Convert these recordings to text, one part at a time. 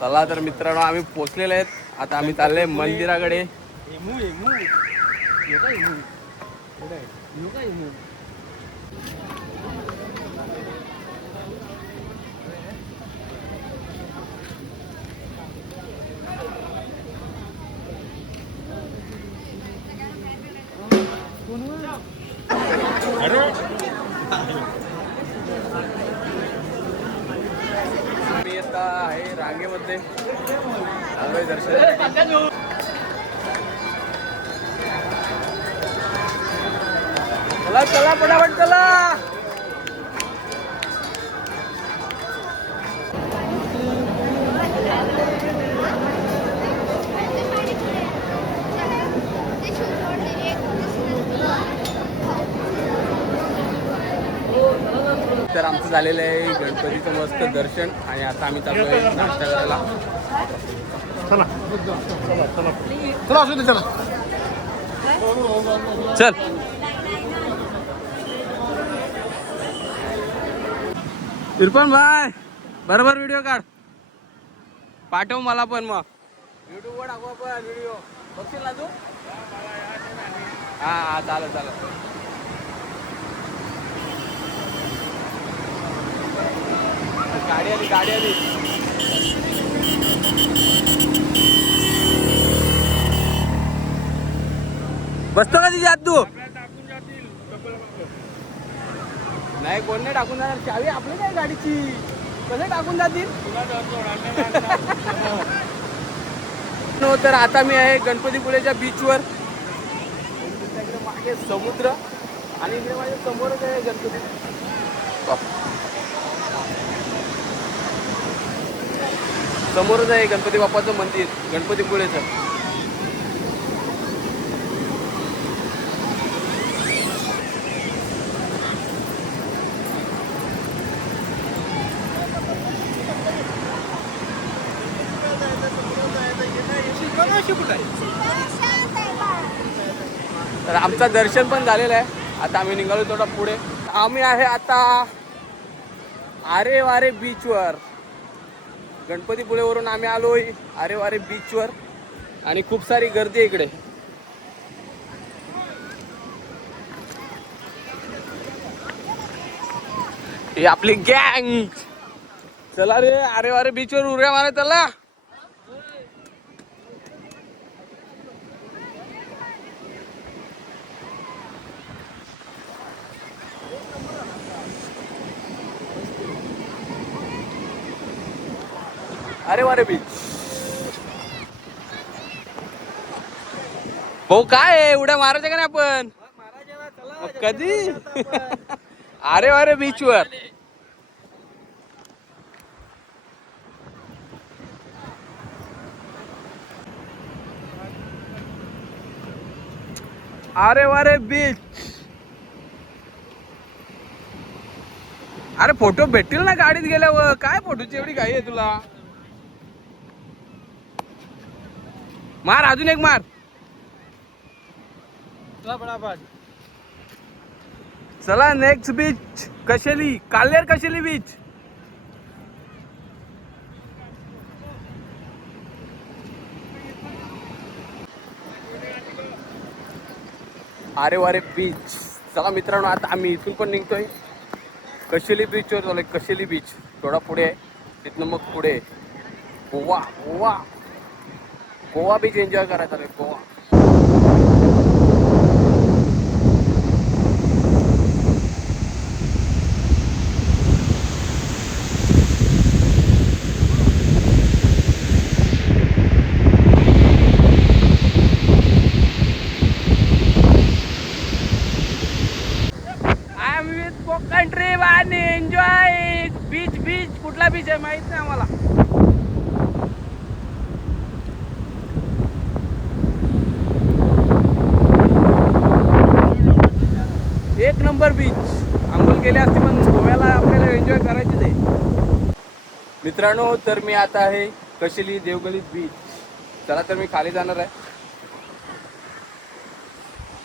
चला तर मित्रांनो आम्ही पोचलेले आहेत. आता आम्ही चालले मंदिराकडे. मी आता आहे रांगेमध्ये चाललोय दर्शनासाठी. चला चला पटापट चला. तर आमचं झालेलं आहे गणपतीचं मस्त दर्शन आणि आता आम्ही चाललोय नाश्ता करायला. चला चला चला असू दे चला. चल इरफान भाई बरोबर व्हिडिओ काढ पाठव मला पण. मग युट्यूबवर टाकू आपण व्हिडिओ. बघशील ना तू? हा चालेल चालेल. गाडी आली गाडी आली. बसतो का तिच्या आत तू? नाही कोण नाही टाकून जाणार. चावी आपली काय गाडीची कसं टाकून जातील. तर आता मी आहे गणपतीपुळेच्या बीचवर. मागे समुद्र आणि इकडे माझ्या समोरच आहे गणपती. समोरच आहे गणपती बाप्पाचं मंदिर गणपतीपुळेचं. तर आमचं दर्शन पण झालेलं आहे. आता आम्ही निघालो थोडा पुढे. आम्ही आहे आता आरे वारे बीचवर. गणपतीपुळेवरून आम्ही आलोय आरे वारे बीचवर आणि खूप सारी गर्दी आहे इकडे. ही आपली गँग. चला रे आरे वारे बीचवर उड्या मारा चला. अरे वारे बीच भाऊ काय आहे उड्या मारायच्या का नाही आपण? कधी? अरे वारे बीचवर. अरे वारे बीच. अरे फोटो भेटतील ना गाडीत गेल्यावर. काय फोटोची एवढी घाई आहे तुला? मार अजून एक मार. चला next beach Kasheli कालेर Kasheli beach. अरे वारे बीच. चला मित्रांनो आता आम्ही इथून पण निघतोय कशेली बीचवर चालू. कशेली बीच थोडा पुढे आहे. तिथनं मग पुढे गोवा. गोवा गोवा बीच एन्जॉय करायचा रे. Goa. I am with Konkan trip आणि एन्जॉय बीच. बीच कुठला बीच आहे माहित नाही आम्हाला. एक नंबर बीच. आंघोळ केली असते पण गोव्याला आपल्याला एन्जॉय करायचीच आहे मित्रांनो. तर मी आता आहे कशेली देवगलीत बीच. चला तर मी खाली जाणार आहे.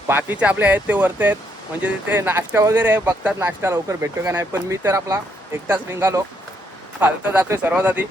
बाकीचे आपले आहेत ते वरते आहेत म्हणजे तिथे नाश्ता वगैरे आहे. बघतात नाश्ता लवकर भेटतो का नाही. पण मी तर आपला एकटाच निघालो. खालतं जातोय सर्वात आधी.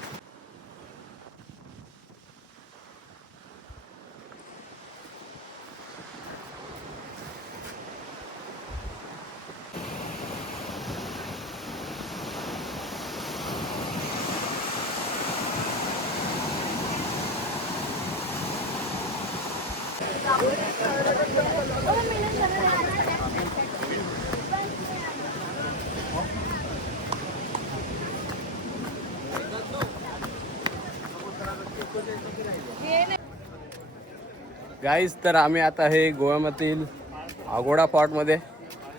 गाईज तर आम्ही आता हे गोव्यामधील आगोडा फॉर्टमध्ये.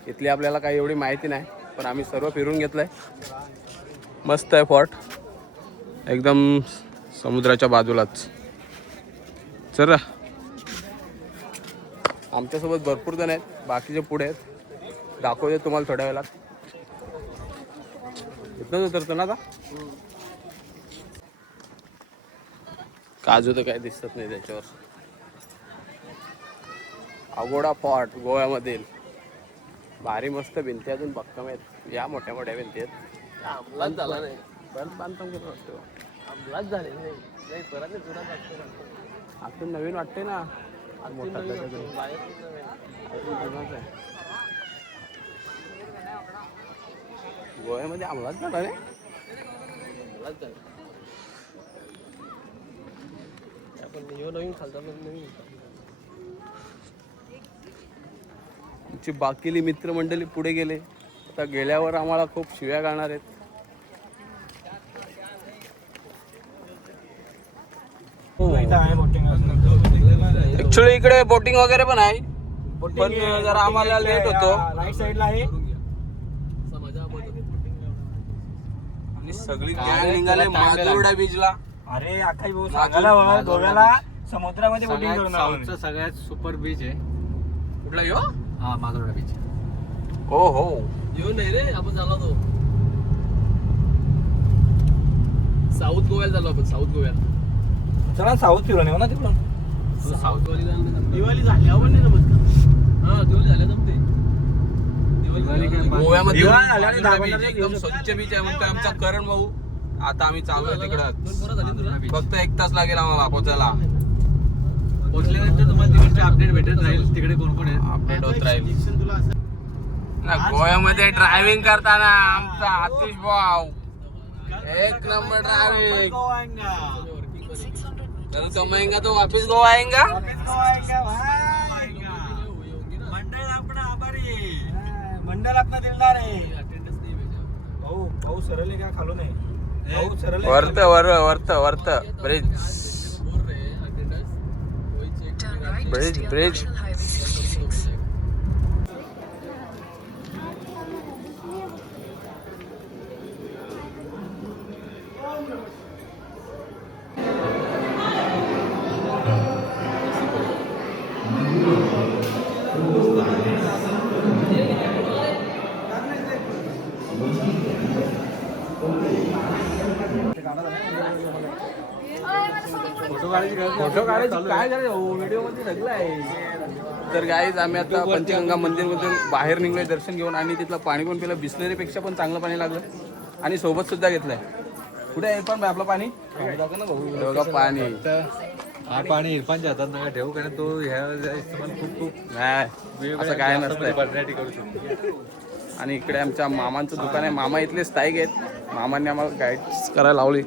इथली आपल्याला काही एवढी माहिती नाही, पण आम्ही सर्व फिरून घेतलं आहे. मस्त आहे फॉर्ट, एकदम समुद्राच्या बाजूलाच. चला, आमच्यासोबत भरपूर जण आहेत, बाकीचे पुढे आहेत. दाखवते तुम्हाला थोड्या वेळात. इथनंच उतरतो ना आता. काजू तर काही दिसत नाही त्याच्यावर. आगोडा फॉर्ट गोव्यामधील. भारी मस्त भिंती अजून भक्कम आहेत. या मोठ्या मोठ्या भिंती आहेत. अंमलात झाला नाही, परत बांधकाम केलं वाटतं. अंमलात झाले नाही, परत आतून नवीन वाटते ना. मोठा गोव्यामध्ये अंमलात झाला रे. नवीन खालचा नवीन. आमची बाकीली मित्रमंडळी पुढे गेले. आता गेल्यावर आम्हाला खूप शिव्या गाणार आहेत. ऍक्च्युली इकडे बोटिंग वगैरे पण आहे, पण जरा आम्हाला लेट होतो. राईट साईडला आहे. आणि सगळी गँग निघाले माजोर्डा बीचला. अरे अख्खा सांगायला गोव्याला समुद्रामध्ये बोटिंग करून साऊथचा सगळ्यात सुपर बीच आहे. कुठला यो? हा, माजोर्डा बीच. हो हो, येऊ नाही रे, आपण झालो तो साऊथ गोव्याला झालो आपण. साऊथ गोव्याला चला साऊथ फिरून येऊ ना तिकडून. साऊथ वाली दिवाळी झाली आपण नाही जमत. हा, दिवाळी झाल्या जमते. गोव्यामध्ये दिवाळी झाल्या आणि माजोर्डा दाखवणार बीच एकदम स्वच्छ बीच आहे म्हणतो आमचा करण भाऊ. आता आम्ही चालू आहे तिकडं. फक्त 1 तास लागेल आम्हाला पोहोचायला. पोहोचल्यानंतर तुम्हाला तिकडचे अपडेट भेटत राहील, तिकडे कोण कोण आहे अपडेट होत राहील ना. गोव्यामध्ये ड्रायव्हिंग करताना आमचा आतिश भाऊ एक नंबर ड्रायव्हिंग. कल कमाएंगा तो वापस गोवा आएगा. मंडळ आपण आभारी, मंडळ आपण दिलदार आहे. भाऊ भाऊ सरळ का खालो नाही. भाऊ सरळ वर्त वर्त ब्रिज ब्रिज ब्रिज. फोटो काढायची काय झालं व्हिडिओ मध्ये सगळं आहे. तर गाईज आम्ही आता पंचगंगा मंदिरमधून बाहेर निघलोय दर्शन घेऊन. आणि तिथलं पाणी पण पिलं. बिस्लरीपेक्षा पण चांगलं पाणी लागलं. आणि सोबत सुद्धा घेतलंय. कुठे आहे पण आपलं पाणी? बघा पाणी. हा पाणी इरफानच्या हातात नका ठेवू, कारण तो ह्या इस्तेमाल खूप नाही असं काय नसतंय. करू शकतो. आणि इकडे आमच्या मामांचं दुकान आहे. मामा इथले स्थायिक आहेत. मामांनी आम्हाला गाईड करायला लावली.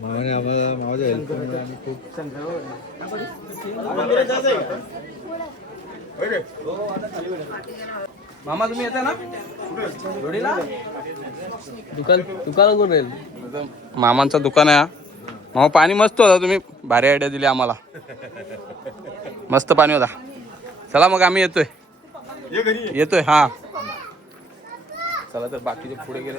मामाने आम्हाला माझ्या हेल्प आणि खूप मामा तुम्ही येता ना जोडीला? दुकान कोण राहील? मामांचं दुकान आहे. मामा पाणी मस्त होता. तुम्ही भारी आयडिया दिली आम्हाला. मस्त पाणी होता. चला मग आम्ही येतोय. हा चला. तर बाकीचे पुढे गेले.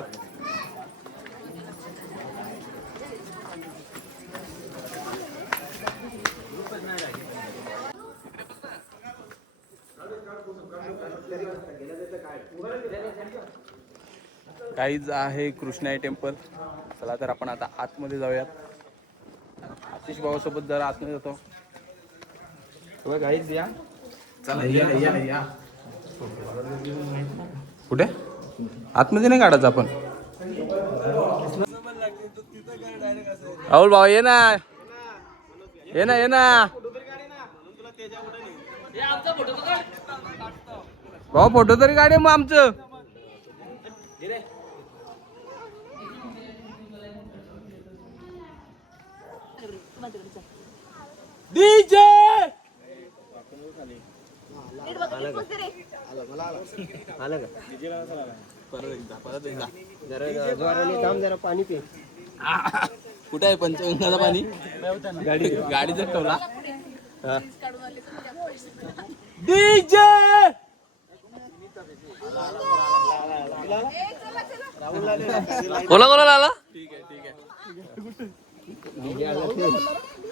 काहीच आहे कृष्णाई टेम्पल. चला तर आपण आता आतमध्ये जाऊयात. आतिश भावासोबत जरा आतमध्ये जातो. काहीच या. चला या. कुठे आतमध्ये नाही काढायचं आपण. राहुल भाऊ ये ना, ये ना, ये ना भाऊ, फोटो तरी काढे मग आमचं. डीजे जरा पाणी पे. कुठे आहे पंचगंगाचं पाणी? गाडीत ठेवला. डीजे कोला आला. ठीक आहे, ठीक आहे.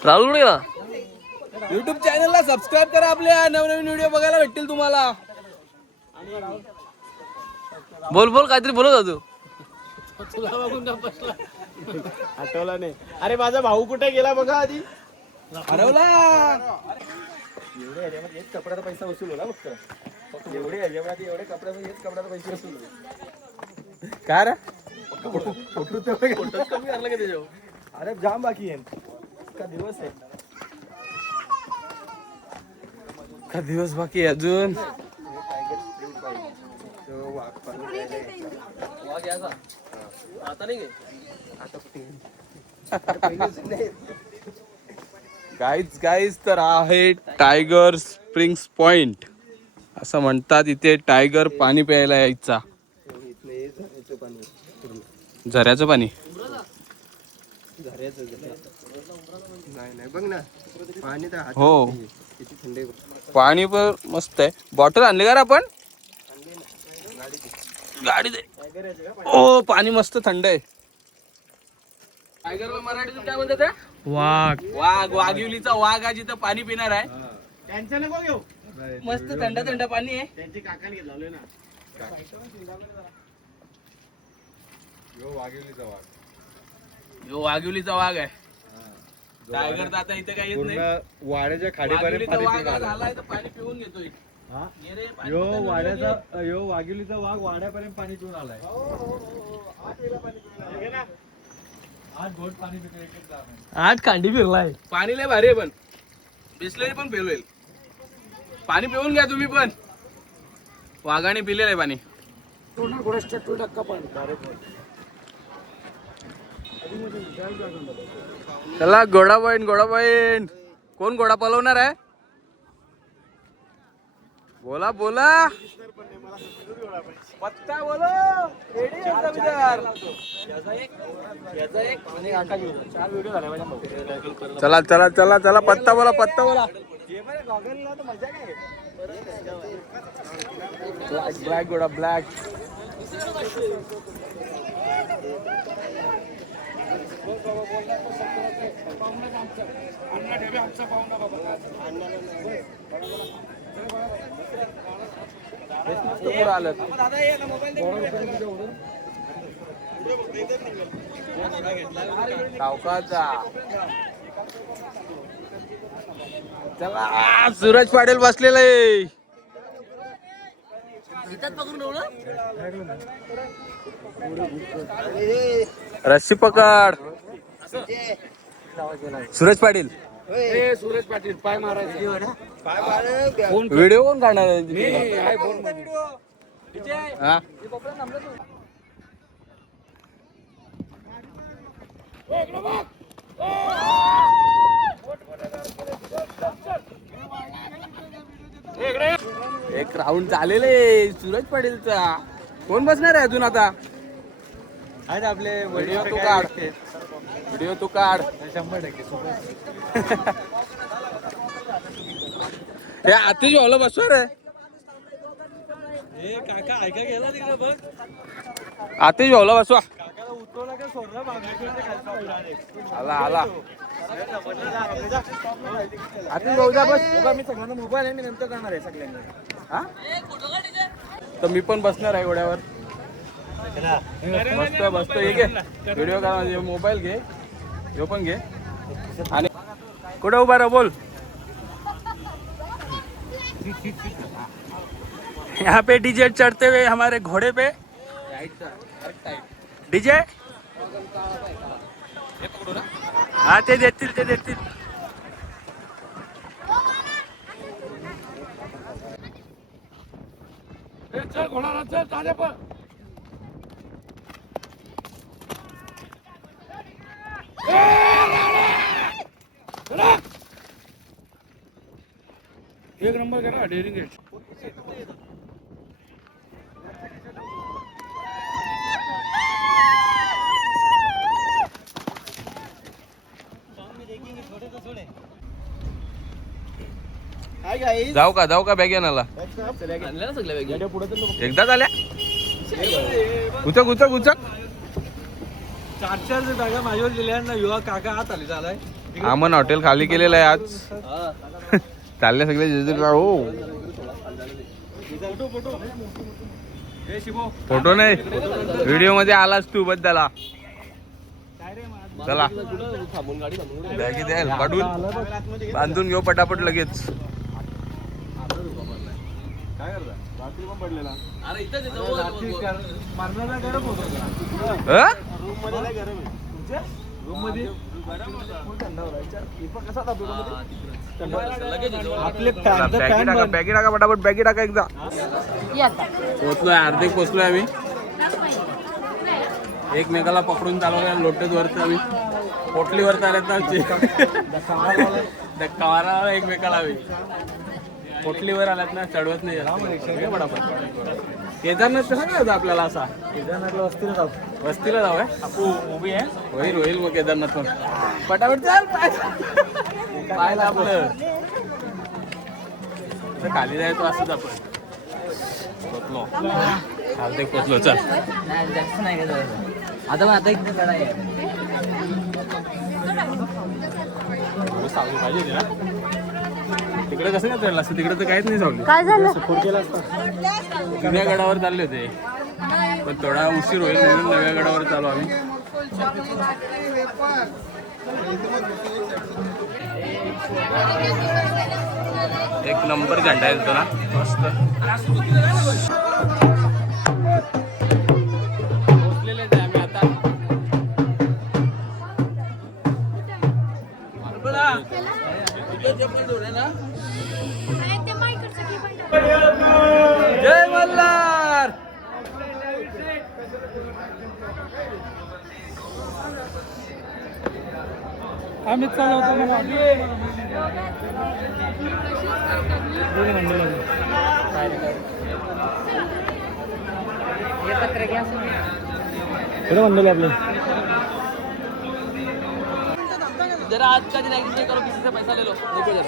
राहुल कुठे गेला? युट्यूब चॅनलला सबस्क्राईब करा, आपल्या नवनवीन व्हिडिओ बघायला भेटतील तुम्हाला. बोल बोल, काहीतरी बोलत होतो. आठवला नाही. अरे माझा भाऊ कुठे गेला बघा आधी. हरवला. एवढे ह्याच्यामध्ये हेच कपड्याचा पैसा वसूल होला फक्त. एवढे ह्याच्यामध्ये एवढे कपड्याचा हेच कपड्याचा पैसे वसूल होला. काय रे? फोटो कमी करला का त्याच्यावर? अरे जाम बाकी आहे का दिवस आहे. का दिवस बाकी आहे अजून. आता नाही गाईज तर आहे टायगर स्प्रिंग्स पॉइंट असं म्हणतात. इथे टायगर पाणी प्यायला यायचा. झऱ्याचं पाणी. बघ ना पाणी तर हो, किती थंड. पाणी पण मस्त आहे. बॉटल आणली का रे आपण? गाडी दे. ओ, पाणी मस्त थंड आहे. टायगरला मराठीतून काय म्हणतात? वाघ. वाघ. वाघिवलीचा वाघ आज इथं पाणी पिणार आहे. त्यांच्या नको घेऊ. मस्त थंड थंड पाणी आहे. त्यांची काकाने घेतलं ना. यो वाघिवलीचा वाघ आहे. टायगर तर आता इथे काही येत नाही. वाड्याच्या वाघिवलीचा वाघ आज आलाय तर पाणी पिऊन घेतोय. ये रे, पाणी पिऊन घे. यो वाघिवलीचा वाघ वाड्यापर्यंत पाणी पिऊन आलाय. आज गोड पाणी पितो. आज कांडी फिरलाय. पाणी लय भारी आहे, पण बिसलेरी पण पेलवेल. पाणी पिऊन घ्या तुम्ही पण. वाघाने पिलेलं आहे पाणी. चला घोडा बहीण. कोण घोडा पलवणार आहे? बोला बोला. पत्ता बोलो. रेडी आहे जमीदार. चला चला चला चला, पत्ता बोला, पत्ता बोला. ब्लॅक घोडा, ब्लॅक. आलं सावकाचा. चला, सूरज पाटील बसलेला आहे. रस्सी पकड. सूरज पाटील. सूरज पाटील पाय मारायचे. व्हिडिओ कोण काढणार हा? एक राऊंड झालेले सूरज पाटीलचा. कोण बसणार आहे अजून आता? आज आपले व्हिडिओ तू काढ. व्हिडिओ तू काढ. 100% हे आतिश भाऊला बसवर आहे. काका ऐका गेला तिकडे बघ. आतिश भाऊला बसवा. काकाला उठवला का सोडला मागणी. आला आला. आतिश भाऊजा बस. मी सगळ्यांना मोबाईल आहे, मी नंतर जाणार आहे सगळ्यांना. हा? तर मी पण बसणार आहे घोड्यावर. मस्त मस्त. हे घे व्हिडिओ करा. मोबाईल घे, ह्यो पण घे. आणि कुठे उभा राहा बोल. यहाँ पे डीजे चढ़ते हुए हमारे घोड़े पे. डीजे हा ते देतील ते देतील. एक नंबर करा डेअरिंग आहे. जाऊ का बॅग आणायला एकदाच आल्या. उचक चार बॅगा माझ्यावर दिल्या ना. युवा काका आत आले झालाय. आमन हॉटेल खाली केलेलं आहे आज. चालले सगळे जेजुरीला. हो फोटो नाही व्हिडिओ मध्ये आलास तू बद्दला. चला बॅगी द्याल काढून बांधून घेऊ पटापट लगेच. काय करता रात्री पण पडलेला. अरे इथं मारणारा गरम होतो. रूम मध्ये नाही गरम आहे. रूम मध्ये आपले बॅगी टाका पटापट बॅगी टाका एकदा. पोचलोय अर्धेक पोचलोय आम्ही. एकमेकाला पकडून चालवल्या लोटत वरती आम्ही पोटलीवर चालत ना. धक्का मारा एकमेकाला आम्ही पोटलीवर आल्यात ना. चढवत नाही पटापट. केदारनाथ कसं काय होतं आपल्याला असा. केदारनाथला वस्तीला जाऊया उभी आहे. होईल मग केदारनाथ पण पटापट चाल. पाहिलं आपलं खाली जायचं असंच आपण. पोचलो अर्धेक पोचलो. चल आता एक सावली पाहिजे होती ना. तिकडे कसं काय चढलं असतं. तिकडे तर काहीच नाही सावली. काय झालं? जुन्या गडावर चालले होते पण थोडा उशीर होईल म्हणून नव्या गडावर चालू आम्ही. एक नंबर झेंडा येतो ना मस्त. पोचलेलेच आहे आम्ही आता. जय मल्हार. आम्ही चालवतो मंडळ आपले. जरा आज का दिन नहीं करो, किसी से पैसा ले लो. देखो जरा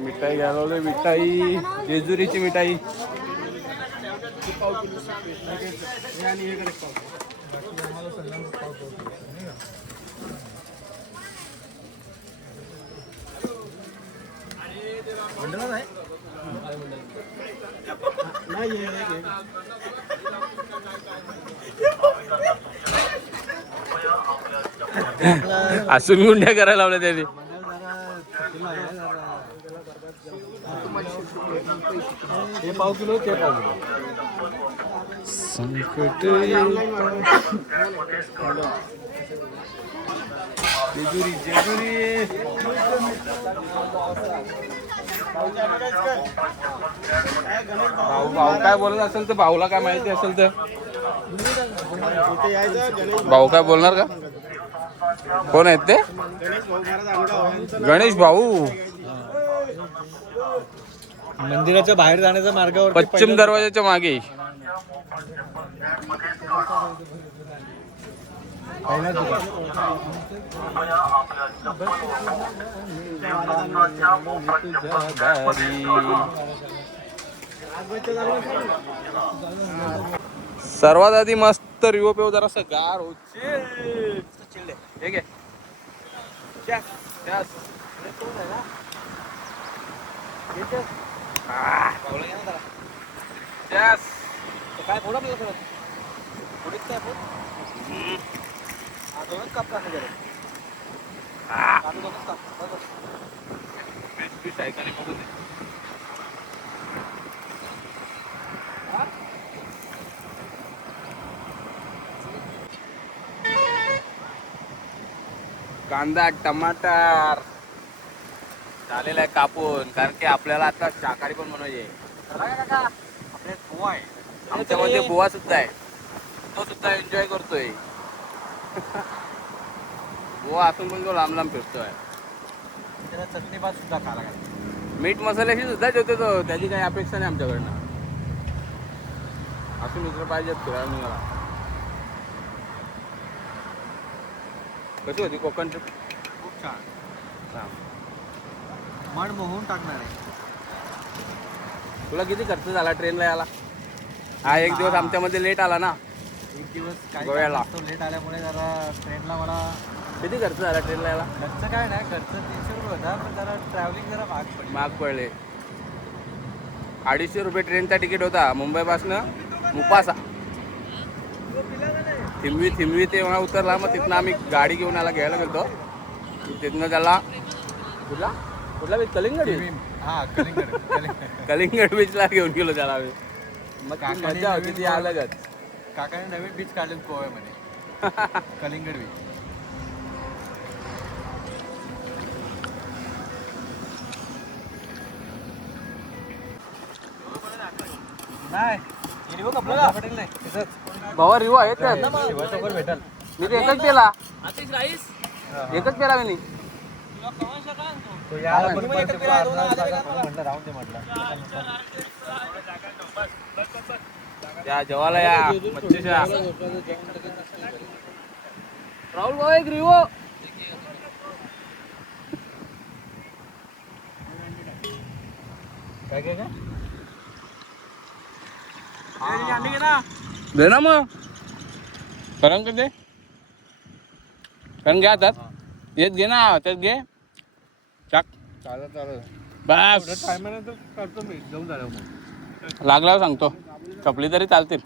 मिठाई घ्यायला. मिठाई जेजुरीची मिठाई. असून गुंड्या करायला लावल्या त्यांनी. हे पाव किलो ते पाव किलो. संकट जेजुरी जेजुरी. भाऊ काय बोलत असेल तर भाऊला काय माहिती असेल तर भाऊ काय बोलणार का. कोण आहेत ते. गणेश भाऊ. मंदिराच्या बाहेर जाण्याच्या मार्गावर पश्चिम दरवाजाच्या मागे. सर्वात आधी मस्त रिओ पेव जरासं गार होते. ठीक आहे. काय फोड आपल्याला करत पुढेच काय फोड. दोनच काप टाका जरा. बेस्ट आहे का नाही बघू दे. कांदा टमाटर झालेला आहे कापून, कारण की आपल्याला आता शाकाहारी पण बनवायचे. आपले गोवा आहे. आमच्यामध्ये बुवा सुद्धा आहे, तो सुद्धा एन्जॉय करतोय. बुवा असून पण तो लांब लांब फिरतोय. त्याला चटणी भात सुद्धा खायला लागेल. मीठ मसाल्याशी सुद्धा जेवतो तो, त्याची काही अपेक्षा नाही आमच्याकडनं. असून दुसरं पाहिजे फिरायला निघाला. कशी होती कोकण ट्रिप? खूप छान. मन मोहून टाकणार आहे. तुला किती खर्च झाला ट्रेनला याला? हा एक दिवस आमच्यामध्ये लेट आला ना. एक दिवस काही गोव्याला. लेट आल्यामुळे जरा ट्रेनला मला किती खर्च झाला ट्रेनला याला? खर्च काय नाही, खर्च 300 रुपये होता, पण जरा ट्रॅव्हलिंग जरा महाग पडली. महाग पडले. 250 रुपये ट्रेनचा तिकीट होता मुंबईपासनं मुपासा. थिंबवी ते मला उतरला. मग तिथनं आम्ही गाडी घेऊन याला घ्यायला गेलो. तिथनं त्याला कुठला बीच? कलिंगड बीच. हा, कलिंगड. कलिंगड बीचला घेऊन गेलो त्याला आम्ही. मग ती काकाने मजा होती नवीन ती अलगच. काकाने नवीन बीच काढले गोव्यामध्ये. कलिंगड बीच. नाही पटेल नाही तिथंच. भावा रिवा आहेत का? शिवाचौकर भेटल. मी तर एकच पेला. आतिश राईस एकच पेला मी. तो याला पण म्हटलं राहून दे म्हटलं. या जेवायला या मच्छीच्या. राहुल भाऊ एक रिवो. काय काय काय दे ना मग. करण का दे. करण घ्या हातात. येत घे ना त्यात घे. टाक. चालत बस टायमानंतर करतो मी जाऊन झालं मग. लागल्यावर सांगतो. कपली तरी चालतील.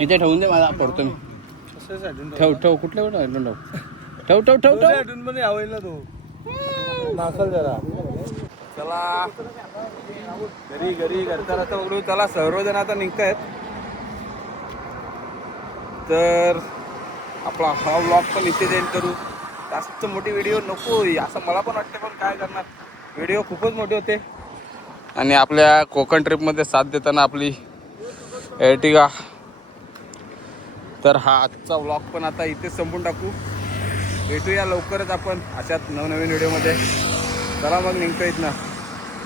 इथे ठेवून दे, मला पडतो मी. ठेव ठेव कुठल्या ठेव ठेव ठेव ठेव ठेव. मध्ये आवडला तो नासल जरा. चला घरी घरचा रस्ता पकडू. चला सर्वजण आता निघतायत. तर आपला हा व्लॉग पण इथे एंड करू. जास्त मोठी व्हिडिओ नको असं मला पण वाटते, पण काय करणार, व्हिडिओ खूपच मोठे होते. आणि आपल्या कोकण ट्रिपमध्ये साथ देताना आपली एर्टिगा. तर हा आजचा व्लॉग पण आता इथेच संपून टाकू. भेटूया लवकरच आपण अशाच नवनवीन व्हिडिओमध्ये. चला मग निघतो इथनं.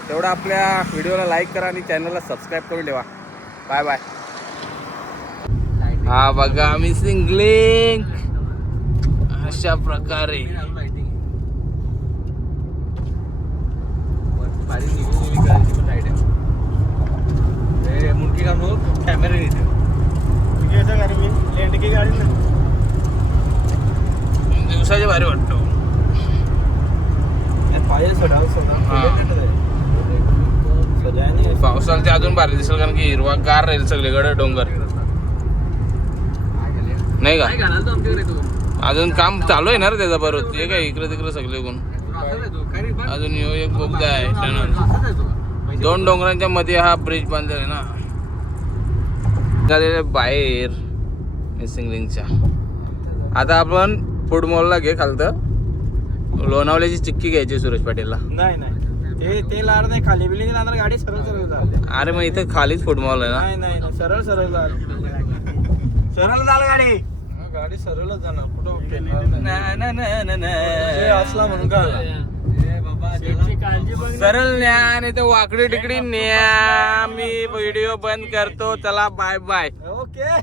तेवढं आपल्या व्हिडिओला लाईक करा आणि चॅनलला सबस्क्राईब करून ठेवा. Bye bye. हा बघा आम्ही सिंगलिंग अशा प्रकारे. मुडकी काढून कॅमेरा येते. दिवसाचे भारी वाटतो. पावसाला ते अजून भारी दिसेल, कारण की हिरवा गार राहील सगळीकडे डोंगर. नाही का? काय घालाल तो आमच्याकडे तू? अजून काम चालू आहे ना रे त्याचा. बरोबर ते काय इकडे तिकडे सगळे गुण. अजून यो एक बोगदा आहे टनल. 2 डोंगरांच्या मध्ये हा ब्रिज बांधलेला आहे ना. झालेले बाहेर सिंगलिंगच्या. आता आपण फूड मॉलला घे खालतं. लोणावल्याची चिक्की घ्यायची सुरेश पाटीलला. नाही ते लार नाही. खाली बिली जाणार गाडी सरळ जाईल. अरे मग इथं खालीच फूड मॉल आहे ना. नाही सरळ जाईल. सरळ चाल गाडी. गाडी सरळच जाणार. कुठं असला म्हणून का सरळ न्या आणि तर वाकडी टिकडी न्या. मी व्हिडिओ बंद करतो. चला बाय बाय. ओके.